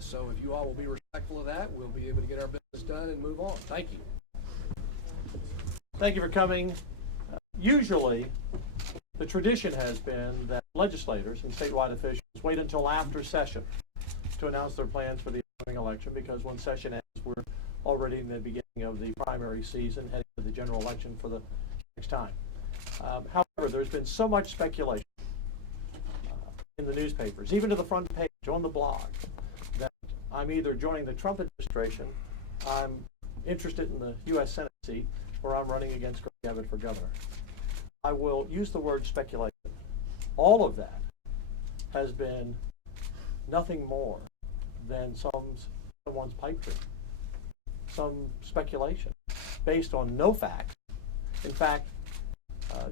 So if you all will be respectful of that, we'll be able to get our business done and move on. Thank you. Thank you for coming. Usually, the tradition has been that legislators and statewide officials wait until after session to announce their plans for the upcoming election, because when session ends, we're already in the beginning of the primary season, heading to the general election for the next time. However, there's been so much speculation in the newspapers, even to the front page on the blog, that I'm either joining the Trump administration, I'm interested in the U.S. Senate seat, or I'm running against Greg Abbott for governor. I will use the word speculation. All of that has been nothing more than someone's pipe dream, some speculation based on no facts. In fact,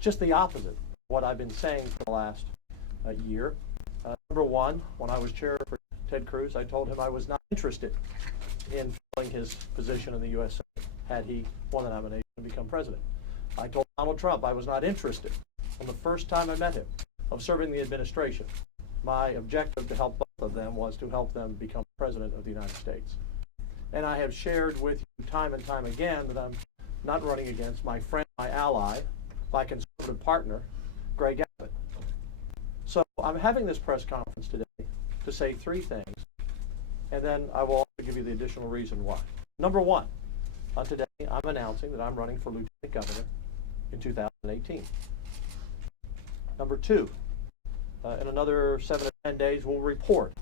just the opposite of what I've been saying for the last year. Number one, when I was chair for Ted Cruz, I told him I was not interested in filling his position in the U.S. Senate had he won the nomination and become president. I told Donald Trump I was not interested, from the first time I met him, of serving the administration. My objective to help both of them was to help them become president of the United States. And I have shared with you time and time again that I'm not running against my friend, my ally, my conservative partner, Greg Abbott. So I'm having this press conference today to say three things, and then I will also give you the additional reason why. Number one, today I'm announcing that I'm running for lieutenant governor in 2018. Number two, in another 7 to 10 days, we'll report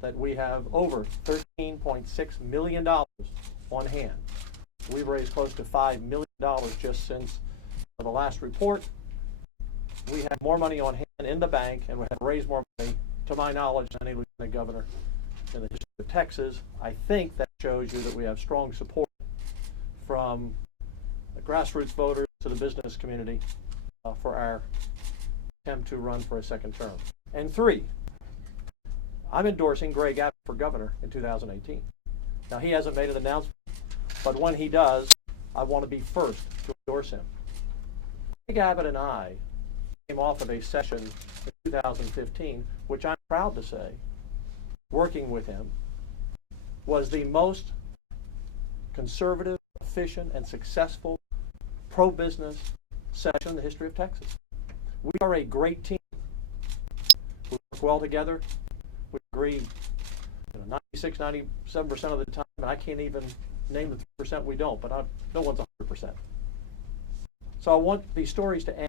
that we have over $13.6 million on hand. We've raised close to $5 million just since the last report. We have more money on hand in the bank, and we have raised more money, to my knowledge, than any lieutenant governor in the history of Texas. I think that shows you that we have strong support from the grassroots voters to the business community for our attempt to run for a second term. And three, I'm endorsing Greg Abbott for governor in 2018. Now, he hasn't made an announcement, but when he does, I want to be first to endorse him. Greg Abbott and I came off of a session in 2015, which I'm proud to say, working with him, was the most conservative, efficient, and successful pro-business session in the history of Texas. We are a great team. We work well together. We agree 96, 97% of the time, and I can't even name the 3% we don't, but no one's 100%. So I want these stories to end,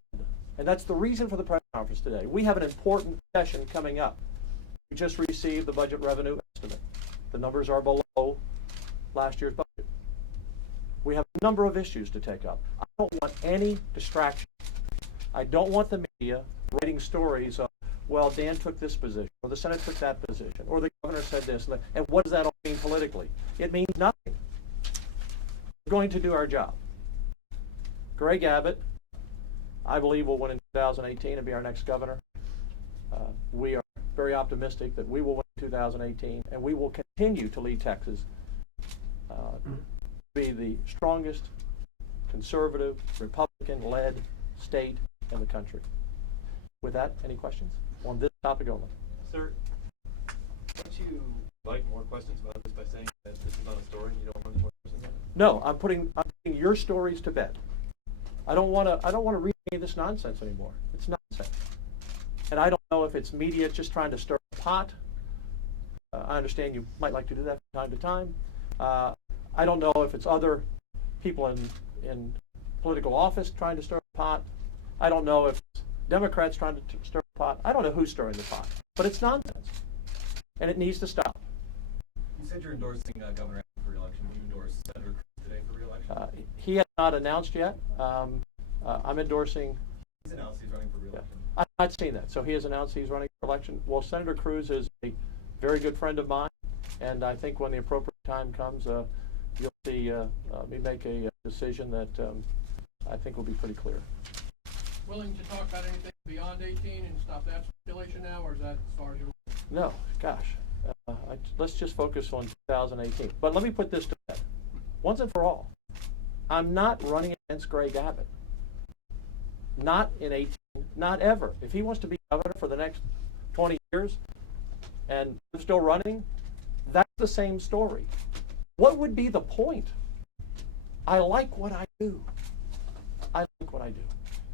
and that's the reason for the press conference today. We have an important session coming up. We just received the budget revenue estimate. The numbers are below last year's budget. We have a number of issues to take up. I don't want any distraction. I don't want the media writing stories of, well, Dan took this position, or the Senate took that position, or the governor said this, and what does that all mean politically? It means nothing. We're going to do our job. Greg Abbott, I believe, will win in 2018 and be our next governor. We are very optimistic that we will win in 2018, and we will continue to lead Texas be the strongest conservative, Republican-led state in the country. With that, any questions on this topic only? Sir, don't you like more questions about this by saying that this is not a story and you don't want any more questions on it? No, I'm putting your stories to bed. I don't want to read any of this nonsense anymore. It's nonsense. And I don't know if it's media just trying to stir the pot. I understand you might like to do that from time to time. I don't know if it's other people in political office trying to stir the pot. I don't know if it's Democrats trying to stir the pot. I don't know who's stirring the pot. But it's nonsense. And it needs to stop. You said you're endorsing Governor Abbott for re-election. Will you endorse Senator Cruz today for re-election? He has not announced yet. I'm endorsing. He's announced he's running for re-election. Yeah. I've not seen that. So he has announced he's running for election. Well, Senator Cruz is a very good friend of mine, and I think when the appropriate time comes, you'll see me make a decision that I think will be pretty clear. Willing to talk about anything beyond 18 and stop that speculation now, or is that as far as you're? No, gosh. Let's just focus on 2018. But let me put this to bed. Once and for all, I'm not running against Greg Abbott. Not in 18, not ever. If he wants to be governor for the next 20 years and I'm still running, that's the same story. What would be the point? I like what I do. I like what I do.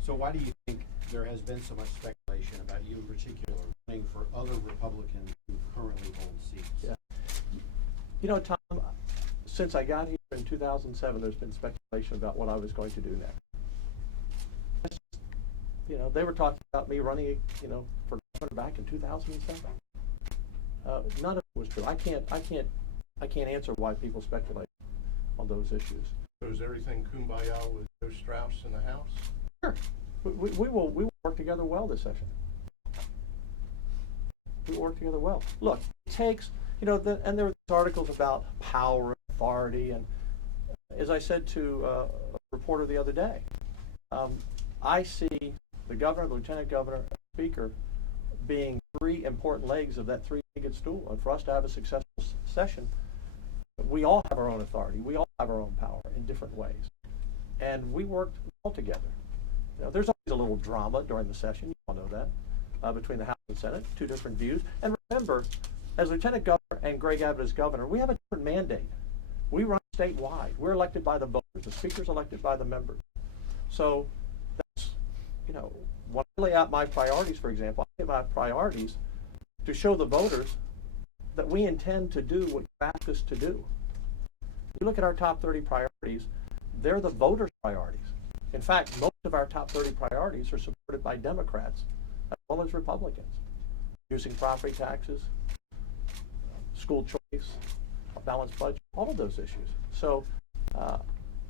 So why do you think there has been so much speculation about you in particular running for other Republicans who currently hold seats? Yeah. You know, Tom, since I got here in 2007, there's been speculation about what I was going to do next. That's just, you know, they were talking about me running, you know, for governor back in 2007. None of it was true. I can't answer why people speculate on those issues. So is everything kumbaya with Joe Strauss in the House? Sure. We will work together well this session. We will work together well. Look, it takes, you know, and there were these articles about power and authority, and as I said to a reporter the other day, I see the governor, the lieutenant governor, and the speaker being three important legs of that three-legged stool. And for us to have a successful session, we all have our own authority. We all have our own power in different ways. And we worked well together. You know, there's always a little drama during the session. You all know that, between the House and Senate, two different views. And remember, as lieutenant governor and Greg Abbott as governor, we have a different mandate. We run statewide. We're elected by the voters. The speaker's elected by the members. So that's, you know, when I lay out my priorities, for example, I lay my priorities to show the voters that we intend to do what you ask us to do. You look at our top 30 priorities, they're the voters' priorities. In fact, most of our top 30 priorities are supported by Democrats as well as Republicans. Reducing property taxes, school choice, a balanced budget, all of those issues. So,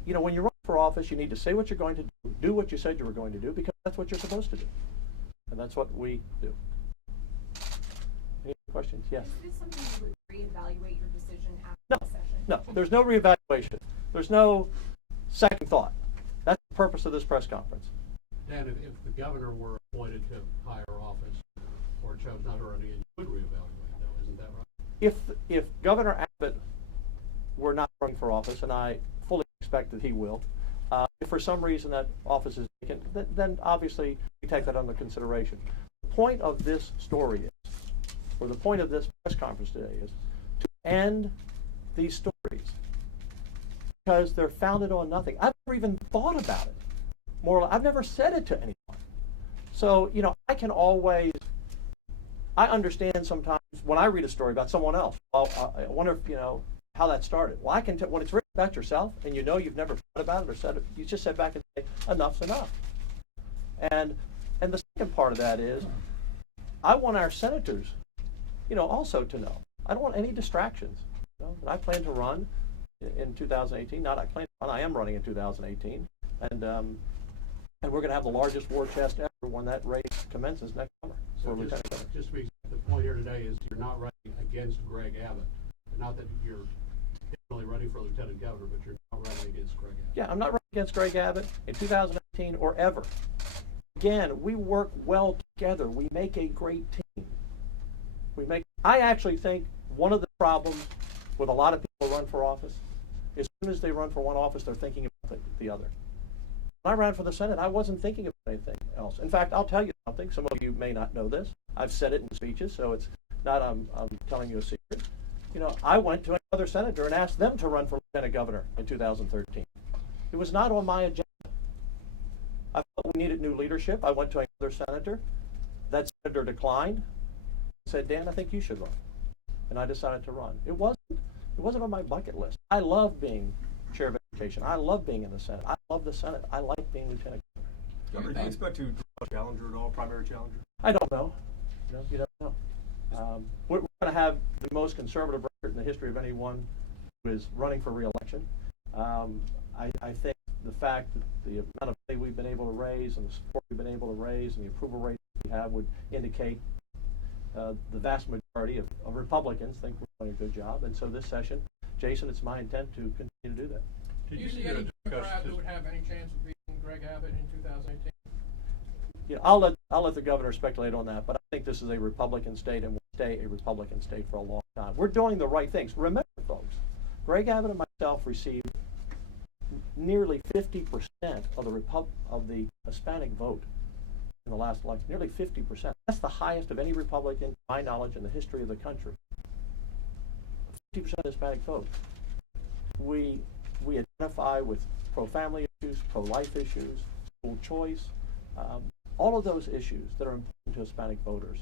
you know, when you run for office, you need to say what you're going to do what you said you were going to do, because that's what you're supposed to do. And that's what we do. Any questions? Yes? Is this something you would reevaluate your decision after No, the session? no, there's no reevaluation. There's no second thought. That's the purpose of this press conference. Dan, if the governor were appointed to higher office or chose not to run again, you would reevaluate, though, isn't that right? If Governor Abbott were not running for office, and I fully expect that he will, if for some reason that office is vacant, then obviously we take that under consideration. The point of this story is, or the point of this press conference today is, to end these stories, because they're founded on nothing. I've never even thought about it. I've never said it to anyone. So, you know, I understand sometimes when I read a story about someone else, well, I wonder if, you know, how that started. Well, I can tell when it's written about yourself and you know you've never thought about it or said it, you just sit back and say, enough's enough. And the second part of that is, I want our senators, you know, also to know. I don't want any distractions. You know, I plan to run in 2018. I am running in 2018, and we're going to have the largest war chest ever when that race commences next summer for lieutenant governor. Just to be, the point here today is you're not running against Greg Abbott. Not that you're definitely running for lieutenant governor, but you're not running against Greg Abbott. Yeah, I'm not running against Greg Abbott in 2018 or ever. Again, we work well together. We make a great team. I actually think one of the problems with a lot of people who run for office is as soon as they run for one office, they're thinking about the other. When I ran for the Senate, I wasn't thinking about anything else. In fact, I'll tell you something. Some of you may not know this. I've said it in speeches, so it's not I'm telling you a secret. You know, I went to another senator and asked them to run for lieutenant governor in 2013. It was not on my agenda. I thought we needed new leadership. I went to another senator. That senator declined. Said, Dan, I think you should run. And I decided to run. It wasn't on my bucket list. I love being chair of education. I love being in the Senate. I love the Senate. I like being lieutenant governor. Do you expect to draw a challenger at all, primary challenger? I don't know. You don't know. We're going to have the most conservative record in the history of anyone who is running for re-election. I think the fact that the amount of money we've been able to raise and the support we've been able to raise and the approval rate we have would indicate the vast majority of Republicans think we're doing a good job. And so this session, Jason, it's my intent to continue to do that. Do you see any Democrat who would have any chance of beating Greg Abbott in 2018? You know, I'll let the governor speculate on that, but I think this is a Republican state and will stay a Republican state for a long time. We're doing the right things. Remember, folks, Greg Abbott and myself received nearly 50% of the Hispanic vote in the last election. Nearly 50%. That's the highest of any Republican, to my knowledge, in the history of the country. 50% Hispanic vote. We identify with pro-family issues, pro-life issues, school choice, all of those issues that are important to Hispanic voters,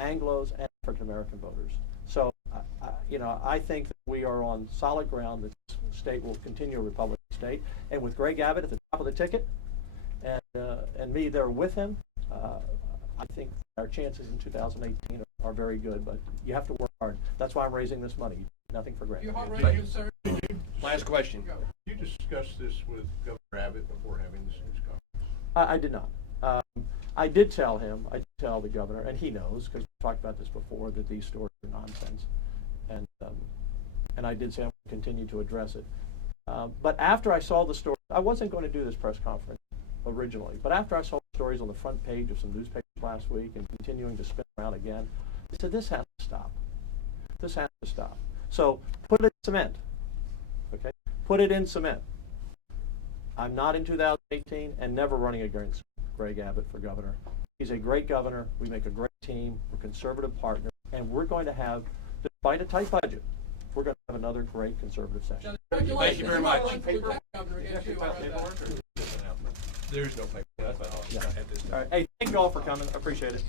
Anglos and African American voters. So, I think that we are on solid ground that this state will continue a Republican state. And with Greg Abbott at the top of the ticket, and me there with him, I think our chances in 2018 are very good. But you have to work hard. That's why I'm raising this money. Nothing for Greg. You hot radio, sir? Last question. Go. Did you discuss this with Governor Abbott before having this news conference? I did not. I did tell him, I did tell the governor, and he knows, because we talked about this before, that these stories are nonsense. And I did say I would continue to address it. But after I saw the story, I wasn't going to do this press conference originally, but after I saw the stories on the front page of some newspapers last week and continuing to spin around again, I said, this has to stop. This has to stop. So put it in cement, okay? Put it in cement. I'm not in 2018 and never running against Greg Abbott for governor. He's a great governor. We make a great team. We're conservative partners. And we're going to have, despite a tight budget, we're going to have another great conservative session. Thank you very much. Lieutenant Governor against you, I read that. There's no paper. That's fine. Yeah. At this time. All right. Hey, thank you all for coming. I appreciate it.